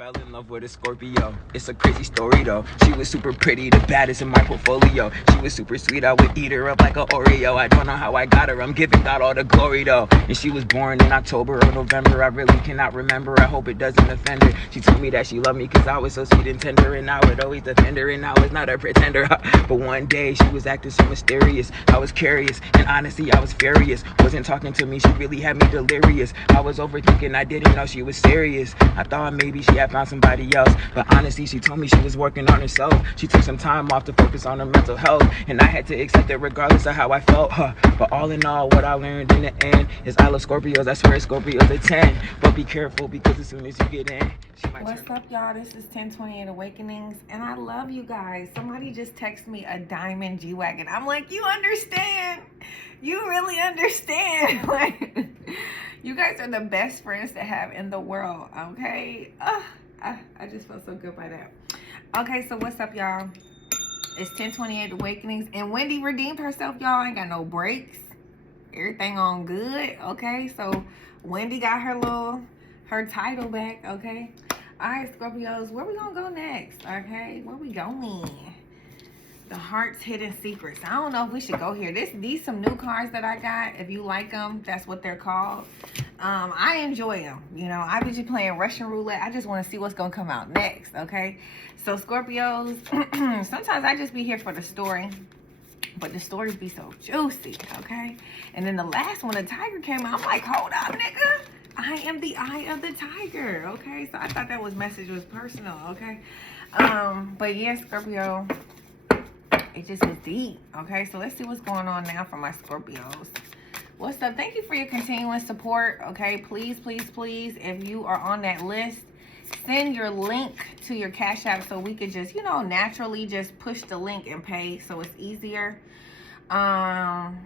Fell in love with a Scorpio. It's a crazy story though. She was super pretty, the baddest in my portfolio. She was super sweet, I would eat her up like an Oreo. I don't know how I got her, I'm giving God all the glory though. And she was born in October or November, I really cannot remember. I hope it doesn't offend her. She told me that she loved me cause I was so sweet and tender, and I would always defend her, and I was not a pretender. But one day she was acting so mysterious. I was curious, and honestly I was furious. Wasn't talking to me, she really had me delirious. I was overthinking, I didn't know she was serious. I thought maybe she had found somebody else, but honestly she told me she was working on herself. She took some time off to focus on her mental health, and I had to accept it regardless of how I felt. But all in all, what I learned in the end is I love Scorpios. I swear Scorpios are 10, but be careful because as soon as you get in, what's up, y'all? This is 1028 Awakenings, and I love you guys. Somebody just texted me a diamond G-Wagon. I'm like, you understand? You really understand? Like, you guys are the best friends to have in the world, okay? I just felt so good by that. Okay, so what's up, y'all? It's 1028 Awakenings, and Wendy redeemed herself, y'all. Ain't got no breaks. Everything on good, okay? So Wendy got her title back, okay? All right, Scorpios, where we gonna go next, okay? Where we going? The Heart's Hidden Secrets. I don't know if we should go here. These some new cards that I got. If you like them, that's what they're called. I enjoy them. You know, I be just playing Russian roulette. I just want to see what's gonna come out next, okay? So Scorpios, sometimes I just be here for the story, but the stories be so juicy, okay? And then the last one, the tiger came out. I'm like, hold up, nigga. I am the eye of the tiger, okay? So I thought that message was personal, okay? But yeah, Scorpio, it just is deep, okay? So let's see what's going on now for my Scorpios. What's up? Thank you for your continuing support, okay? Please, please, please, if you are on that list, send your link to your Cash App so we could just, you know, naturally just push the link and pay so it's easier. Man,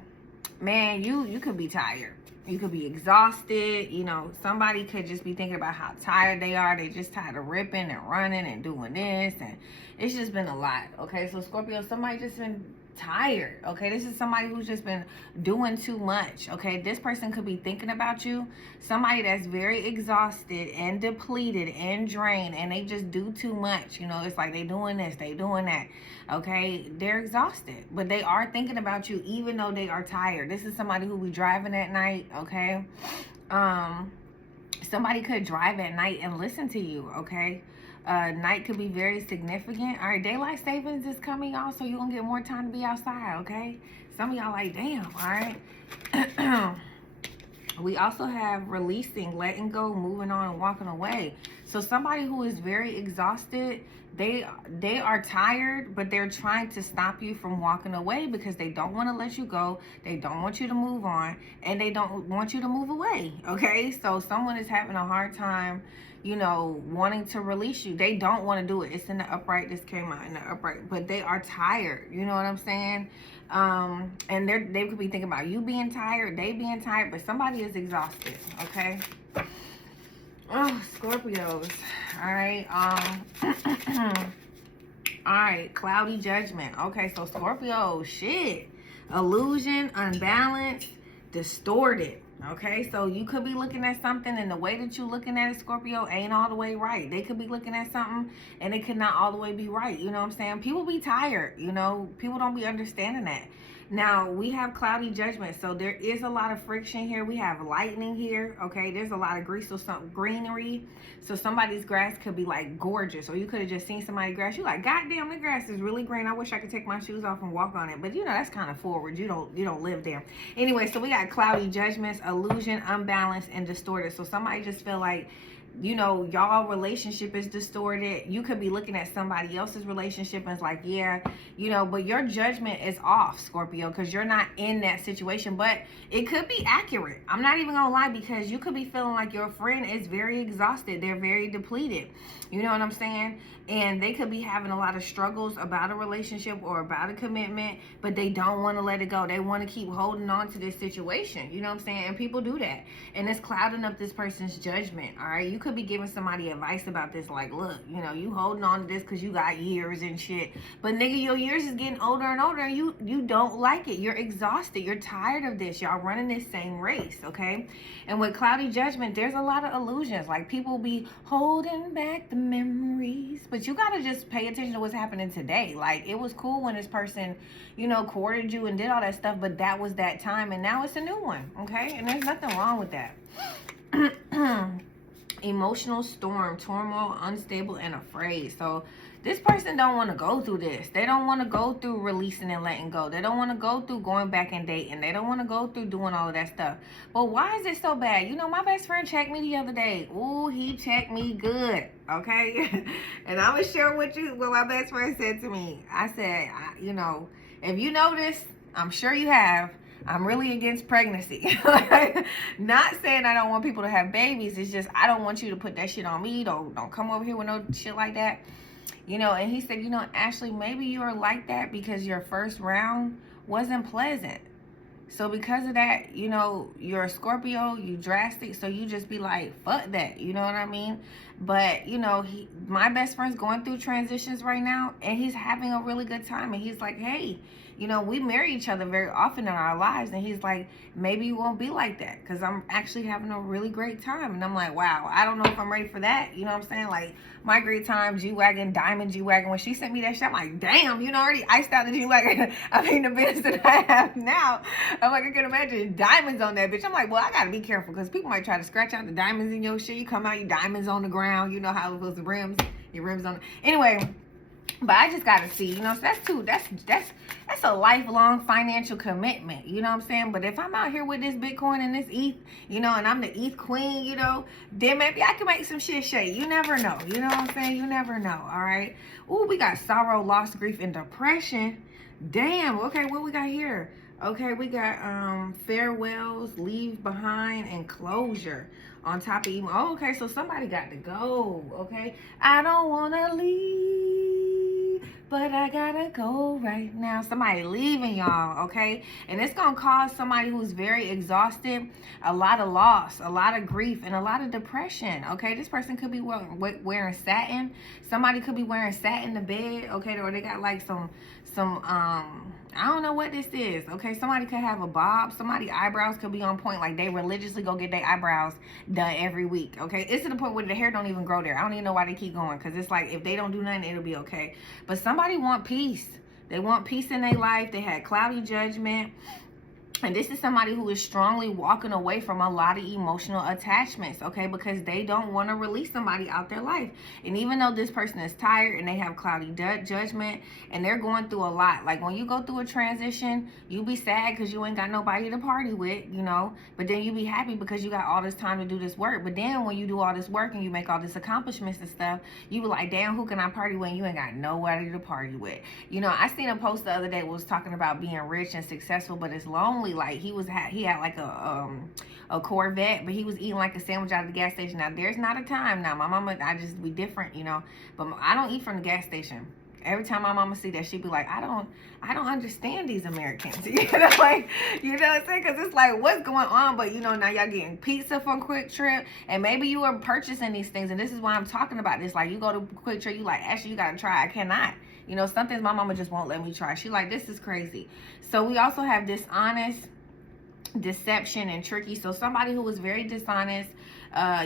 you could be tired. You could be exhausted. You know, somebody could just be thinking about how tired they are. They just tired of ripping and running and doing this. And it's just been a lot. Okay, so Scorpio, somebody just been tired. Okay, this is somebody who's just been doing too much. Okay, this person could be thinking about you. Somebody that's very exhausted and depleted and drained, and they just do too much. You know, it's like they doing this, they doing that. Okay, they're exhausted, but they are thinking about you even though they are tired. This is somebody who be driving at night. Okay, somebody could drive at night and listen to you. Okay, night could be very significant. All right, daylight savings is coming, y'all, so you're gonna get more time to be outside. Okay, some of y'all like, damn. All right. We also have releasing, letting go, moving on, and walking away. So somebody who is very exhausted, they are tired, but they're trying to stop you from walking away because they don't want to let you go. They don't want you to move on, and they don't want you to move away. Okay, so someone is having a hard time, you know, wanting to release you. They don't want to do it. It's in the upright. This came out in the upright, but they are tired. You know what I'm saying? And they could be thinking about you being tired, they being tired, but somebody is exhausted. Okay. Oh, Scorpios. All right. All right. Cloudy Judgment. Okay, so Scorpio, shit. Illusion, unbalanced, distorted. Okay, so you could be looking at something and the way that you're looking at it, Scorpio, ain't all the way right. They could be looking at something and it could not all the way be right. You know what I'm saying? People be tired, you know. People don't be understanding that. Now, we have cloudy judgment, so there is a lot of friction here. We have lightning here, okay? There's a lot of greenery. So somebody's grass could be, like, gorgeous. Or you could have just seen somebody's grass. You're like, goddamn, the grass is really green. I wish I could take my shoes off and walk on it. But, you know, that's kind of forward. You don't live there. Anyway, so we got cloudy judgments, illusion, unbalanced, and distorted. So somebody just feel like, you know, y'all relationship is distorted. You could be looking at somebody else's relationship and it's like, yeah, you know, but your judgment is off, Scorpio, because you're not in that situation. But it could be accurate. I'm not even gonna lie, because you could be feeling like your friend is very exhausted. They're very depleted. You know what I'm saying? And they could be having a lot of struggles about a relationship or about a commitment, but they don't want to let it go. They want to keep holding on to this situation. You know what I'm saying? And people do that. And it's clouding up this person's judgment. All right. You could be giving somebody advice about this, like, look, you know, you holding on to this because you got years and shit, but nigga, your years is getting older and older, and you don't like it. You're exhausted. You're tired of this. Y'all running this same race, okay? And with cloudy judgment, there's a lot of illusions. Like, people be holding back the memories, but you gotta just pay attention to what's happening today. Like, it was cool when this person, you know, courted you and did all that stuff, but that was that time, and now it's a new one, okay? And there's nothing wrong with that. Emotional storm, turmoil, unstable, and afraid. So this person don't want to go through this. They don't want to go through releasing and letting go. They don't want to go through going back and dating. They don't want to go through doing all of that stuff. But why is it so bad? You know, my best friend checked me the other day. Ooh, he checked me good, okay? And I'm going to share with you what my best friend said to me. I said, you know, if you notice, I'm sure you have, I'm really against pregnancy. Not saying I don't want people to have babies. It's just I don't want you to put that shit on me. Don't come over here with no shit like that. You know, and he said, you know, Ashley, maybe you're like that because your first round wasn't pleasant. So because of that, you know, you're a Scorpio, you drastic, so you just be like, fuck that, you know what I mean? But, you know, my best friend's going through transitions right now, and he's having a really good time, and he's like, hey, you know, we marry each other very often in our lives, and he's like, maybe you won't be like that, because I'm actually having a really great time. And I'm like, wow, I don't know if I'm ready for that, you know what I'm saying? Like, my great time, G-Wagon, Diamond G-Wagon, when she sent me that shit, I'm like, damn, you know, already iced out the G-Wagon. I mean, the business that I have now, I'm like, I can imagine diamonds on that bitch. I'm like, well, I gotta be careful, because people might try to scratch out the diamonds in your shit. You come out, your diamonds on the ground, you know how it was, the rims, your rims on, anyway. But I just gotta see, you know, so that's a lifelong financial commitment, you know what I'm saying? But if I'm out here with this Bitcoin and this ETH, you know, and I'm the ETH queen, you know, then maybe I can make some shit shake. You never know, you know what I'm saying? You never know, all right? Ooh, we got sorrow, loss, grief, and depression. Damn, okay, what we got here? Okay, we got farewells, leave behind, and closure on top of emo. Oh, okay, so somebody got to go, okay? I don't want to leave, but I gotta go right now. Somebody leaving, y'all, okay? And it's gonna cause somebody who's very exhausted a lot of loss, a lot of grief, and a lot of depression, okay? This person could be wearing satin. Somebody could be wearing satin to bed, okay? Or they got like some I don't know what this is, okay? Somebody could have a bob. Somebody's eyebrows could be on point. Like, they religiously go get their eyebrows done every week, okay? It's to the point where the hair don't even grow there. I don't even know why they keep going, because it's like, if they don't do nothing, it'll be okay. But somebody want peace. They want peace in their life. They had cloudy judgment. And this is somebody who is strongly walking away from a lot of emotional attachments, okay? Because they don't want to release somebody out their life. And even though this person is tired and they have cloudy judgment and they're going through a lot. Like, when you go through a transition, you be sad because you ain't got nobody to party with, you know? But then you be happy because you got all this time to do this work. But then when you do all this work and you make all this accomplishments and stuff, you be like, damn, who can I party with? And you ain't got nobody to party with. You know, I seen a post the other day was talking about being rich and successful, but it's lonely. Like, he had like a Corvette, but he was eating like a sandwich out of the gas station. Now, there's not a time now. My mama, I just be different, you know, but I don't eat from the gas station. Every time my mama see that, she be like, I don't understand these Americans. You know, like, you know what I'm saying? Because it's like, what's going on? But, you know, now y'all getting pizza from Quick Trip, and maybe you are purchasing these things, and this is why I'm talking about this. Like, you go to Quick Trip, you like, actually, you got to try. I cannot. You know, some things my mama just won't let me try. She like, this is crazy. So we also have dishonest, deception, and tricky. So somebody who is very dishonest,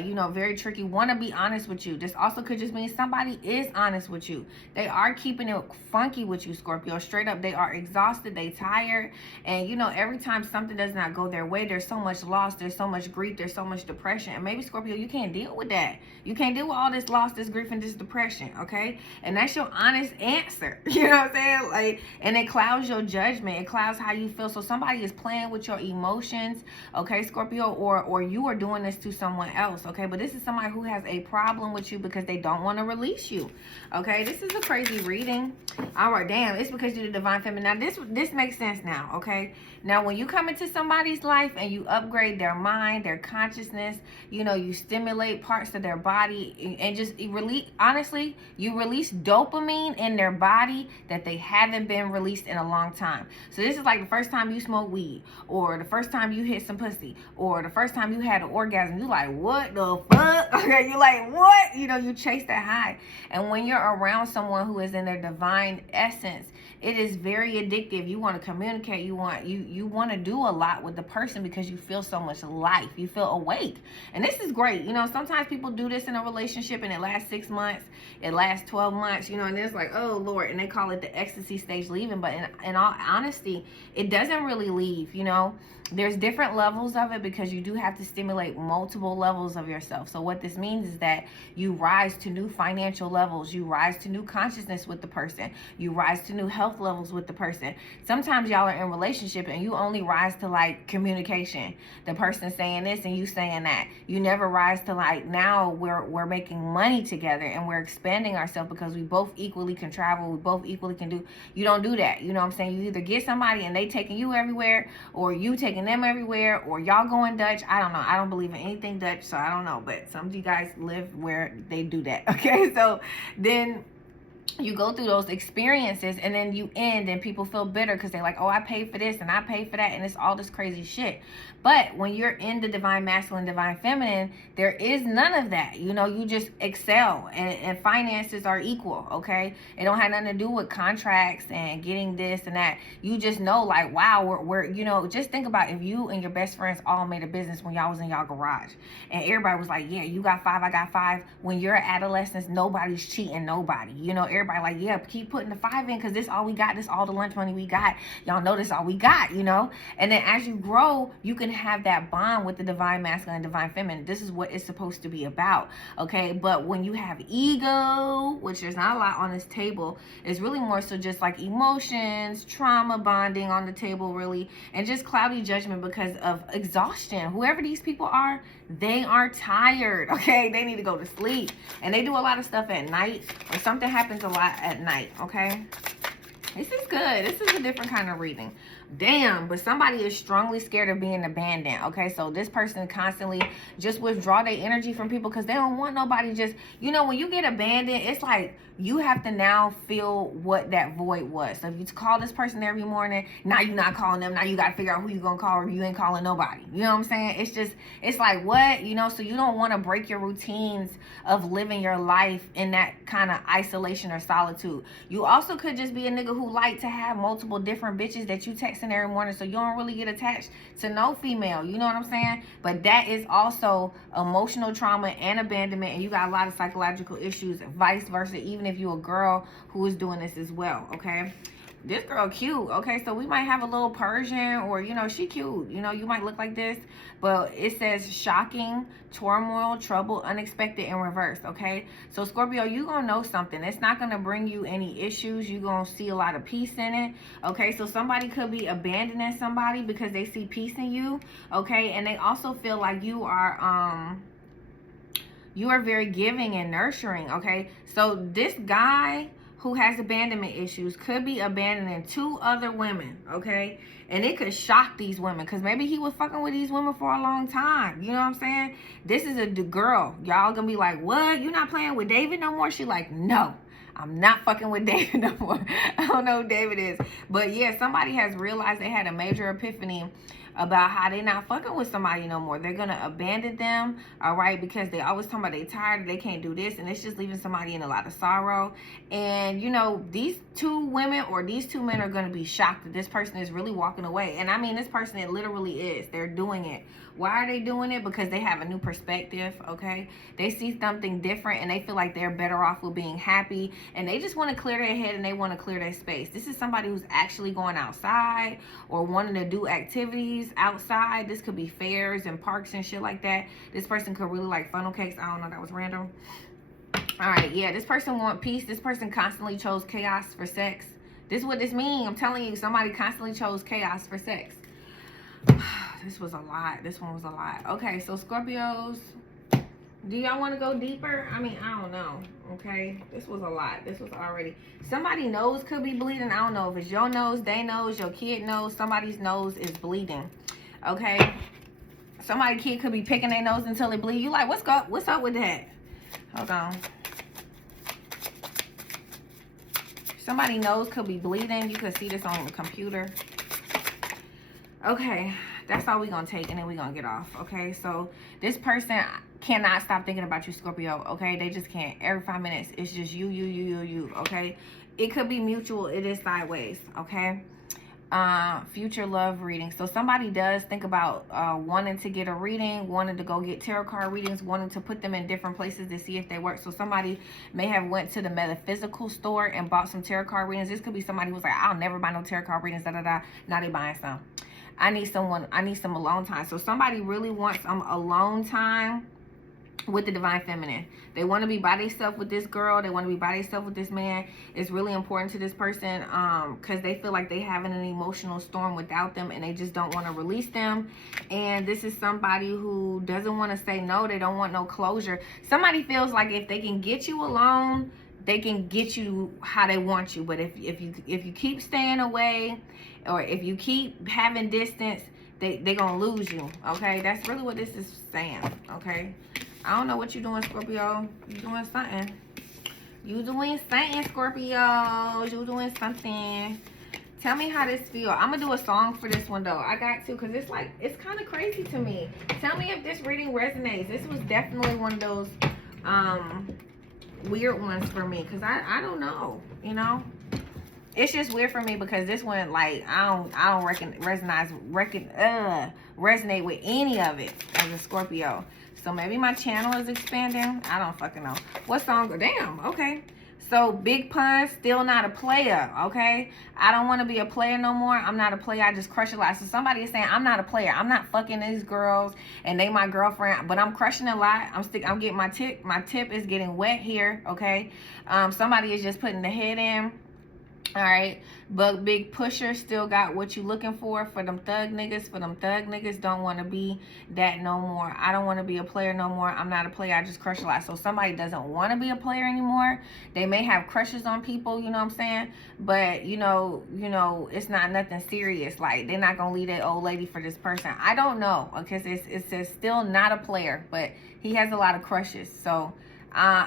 you know, very tricky, want to be honest with you. This also could just mean somebody is honest with you. They are keeping it funky with you, Scorpio. Straight up, they are exhausted, they tired, and you know, every time something does not go their way, there's so much loss, there's so much grief, there's so much depression. And maybe, Scorpio, you can't deal with that. You can't deal with all this loss, this grief, and this depression, okay? And that's your honest answer. You know what I'm saying? Like, and it clouds your judgment. It clouds how you feel. So somebody is playing with your emotions, okay, Scorpio, or you are doing this to someone else, okay? But this is somebody who has a problem with you because they don't want to release you, okay? This is a crazy reading. All right, damn, it's because you're the divine feminine. Now, this makes sense now, okay? Now, when you come into somebody's life and you upgrade their mind, their consciousness, you know, you stimulate parts of their body and just release, honestly, you release dopamine in their body that they haven't been released in a long time. So this is like the first time you smoke weed, or the first time you hit some pussy, or the first time you had an orgasm. You like, what? what the fuck? Okay, you're like, what? You know, you chase that high. And when you're around someone who is in their divine essence, it is very addictive. You want to communicate. You want to do a lot with the person because you feel so much life. You feel awake. And this is great. You know, sometimes people do this in a relationship and it lasts 6 months. It lasts 12 months, you know, and it's like, oh, Lord. And they call it the ecstasy stage leaving. But in all honesty, it doesn't really leave, you know. There's different levels of it because you do have to stimulate multiple levels of yourself. So what this means is that you rise to new financial levels. You rise to new consciousness with the person. You rise to new health levels with the person. Sometimes y'all are in relationship and you only rise to like communication. The person saying this and you saying that. You never rise to like, now we're making money together and we're expanding ourselves because we both equally can travel. We both equally can do. You don't do that. You know what I'm saying? You either get somebody and they taking you everywhere, or you taking them everywhere, or y'all going Dutch. I don't know. I don't believe in anything Dutch, so I don't know. But some of you guys live where they do that. Okay, so then you go through those experiences and then you end and people feel bitter because they're like, oh, I paid for this and I paid for that and it's all this crazy shit. But when you're in the divine masculine, divine feminine, there is none of that. You know, you just excel and finances are equal, okay? It don't have nothing to do with contracts and getting this and that. You just know like, wow, we're you know, just think about if you and your best friends all made a business when y'all was in y'all garage and everybody was like, yeah, you got 5, I got 5. When you're adolescents, nobody's cheating nobody. You know, everybody like, yeah, keep putting the 5 in because this all we got, this all the lunch money we got. Y'all know this all we got, you know? And then as you grow, you can have that bond with the divine masculine and divine feminine. This is what it's supposed to be about, okay? But when you have ego, which there's not a lot on this table, it's really more so just like emotions, trauma bonding on the table really, and just cloudy judgment because of exhaustion. Whoever these people are, they are tired, okay? They need to go to sleep. And they do a lot of stuff at night, or something happens a lot at night, okay? This is good. This is a different kind of reading. Damn, but somebody is strongly scared of being abandoned, okay? So this person constantly just withdraw their energy from people because they don't want nobody just, you know, when you get abandoned, it's like you have to now feel what that void was. So if you call this person every morning, now you're not calling them. Now you got to figure out who you're going to call or you ain't calling nobody. You know what I'm saying? It's just, it's like, what? You know, so you don't want to break your routines of living your life in that kind of isolation or solitude. You also could just be a nigga who like to have multiple different bitches that you texting every morning, so you don't really get attached to no female. You know what I'm saying? But that is also emotional trauma and abandonment, and you got a lot of psychological issues, vice versa, even if you're a girl who is doing this as well, okay? This girl cute, okay? So we might have a little Persian, or, you know, she cute. You know, you might look like this, but it says shocking, turmoil, trouble, unexpected, and reverse, okay? So Scorpio, you gonna know something. It's not gonna bring you any issues. You gonna see a lot of peace in it, okay? So somebody could be abandoning somebody because they see peace in you, okay? And they also feel like you are very giving and nurturing, okay? So this guy who has abandonment issues could be abandoning 2 other women, okay? And it could shock these women because maybe he was fucking with these women for a long time. You know what I'm saying? This is a girl. Y'all gonna be like, what? You not playing with David no more? She like, no, I'm not fucking with David no more. I don't know who David is. But yeah, somebody has realized they had a major epiphany about how they not fucking with somebody no more. They're gonna abandon them, all right, because they always talking about they tired, they can't do this, and it's just leaving somebody in a lot of sorrow. And you know, these 2 women or these 2 men are gonna be shocked that this person is really walking away. And I mean, this person, it literally is. They're doing it. Why are they doing it? Because they have a new perspective, okay? They see something different and they feel like they're better off with being happy, and they just want to clear their head and they want to clear their space. This is somebody who's actually going outside or wanting to do activities outside. This could be fairs and parks and shit like that. This person could really like funnel cakes. I don't know, that was random. All right, yeah, this person want peace. This person constantly chose chaos for sex. This is what this means. I'm telling you, somebody constantly chose chaos for sex. This was a lot. This one was a lot. Okay, so Scorpios, do y'all want to go deeper? I mean, I don't know. Okay, this was a lot. This was already, somebody nose could be bleeding. I don't know if it's your nose, they nose, your kid nose, somebody's nose is bleeding. Okay, somebody's kid could be picking their nose until it bleed. You like, what's up with that? Hold on. Somebody's nose could be bleeding. You could see this on the computer. Okay, that's all we're gonna take, and then we're gonna get off. Okay, so this person cannot stop thinking about you, Scorpio, okay? They just can't. Every 5 minutes, it's just you, okay? It could be mutual. It is sideways, okay? Future love reading. So somebody does think about wanting to get a reading, wanting to go get tarot card readings, wanting to put them in different places to see if they work. So somebody may have went to the metaphysical store and bought some tarot card readings. This could be somebody who's like, I'll never buy no tarot card readings, Now they buying some. I need some alone time. So somebody really wants some alone time with the divine feminine. They want to be by themselves with this girl. They want to be by themselves with this man. It's really important to this person because they feel like they're having an emotional storm without them, and they just don't want to release them. And this is somebody who doesn't want to say no. They don't want no closure. Somebody feels like if they can get you alone, they can get you how they want you. But if you keep staying away, or if you keep having distance, they gonna lose you. Okay, that's really what this is saying. Okay, I don't know what you're doing, Scorpio. You doing something. You doing something, Scorpio. You doing something. Tell me how this feel. I'm gonna do a song for this one though. I got to, because it's like, it's kind of crazy to me. Tell me if this reading resonates. This was definitely one of those weird ones for me, because I don't know, you know. It's just weird for me because this one, like, I don't resonate with any of it as a Scorpio. So maybe my channel is expanding. I don't fucking know. What song? Damn, okay. So big pun, still not a player, okay? I don't want to be a player no more. I'm not a player. I just crush a lot. So somebody is saying, I'm not a player. I'm not fucking these girls and they my girlfriend, but I'm crushing a lot. I'm getting my tip. My tip is getting wet here, okay? Somebody is just putting the head in. All right, but big pusher still got what you looking for them thug niggas. For them thug niggas don't want to be that no more. I don't want to be a player no more. I'm not a player. I just crush a lot. So somebody doesn't want to be a player anymore. They may have crushes on people, you know what I'm saying? But you know, it's not nothing serious. Like, they're not gonna leave that old lady for this person. I don't know, because it says still not a player, but he has a lot of crushes. So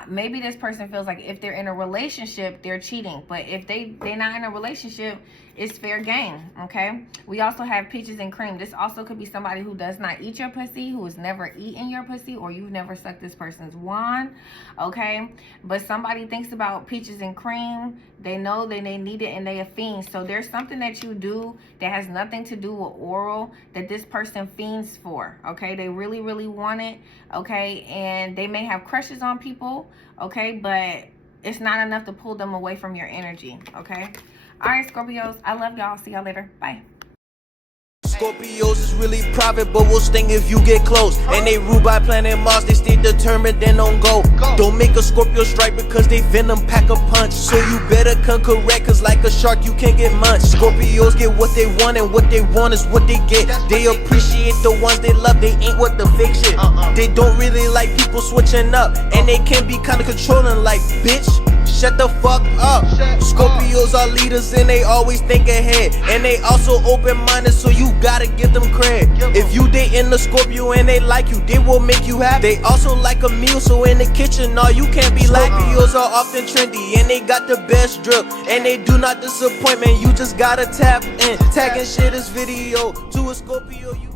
maybe this person feels like if they're in a relationship, they're cheating. But if they're not in a relationship, it's fair game, okay? We also have peaches and cream. This also could be somebody who does not eat your pussy, who has never eaten your pussy, or you've never sucked this person's wand, okay? But somebody thinks about peaches and cream. They know that they need it and they are fiends. So there's something that you do that has nothing to do with oral that this person fiends for, okay? They really, really want it, okay? And they may have crushes on people, okay? But it's not enough to pull them away from your energy, okay? All right, Scorpios, I love y'all. See y'all later. Bye. Scorpios is really private, but will sting if you get close. And they rule by planet Mars, they stay determined, then don't go. Don't make a Scorpio strike because they venom pack a punch. So you better come correct, cause like a shark you can't get munched. Scorpios get what they want, and what they want is what they get. They appreciate the ones they love, they ain't what the fake shit. They don't really like people switching up, and they can be kinda controlling, like, bitch, shut the fuck up. Scorpios are leaders and they always think ahead, and they also open-minded, so you gotta give them credit. If you dating a Scorpio and they like you, they will make you happy. They also like a meal, so in the kitchen, no, you can't be like. Scorpios are often trendy and they got the best drip, and they do not disappoint, man. You just gotta tap in. Tagging shit this video to a Scorpio.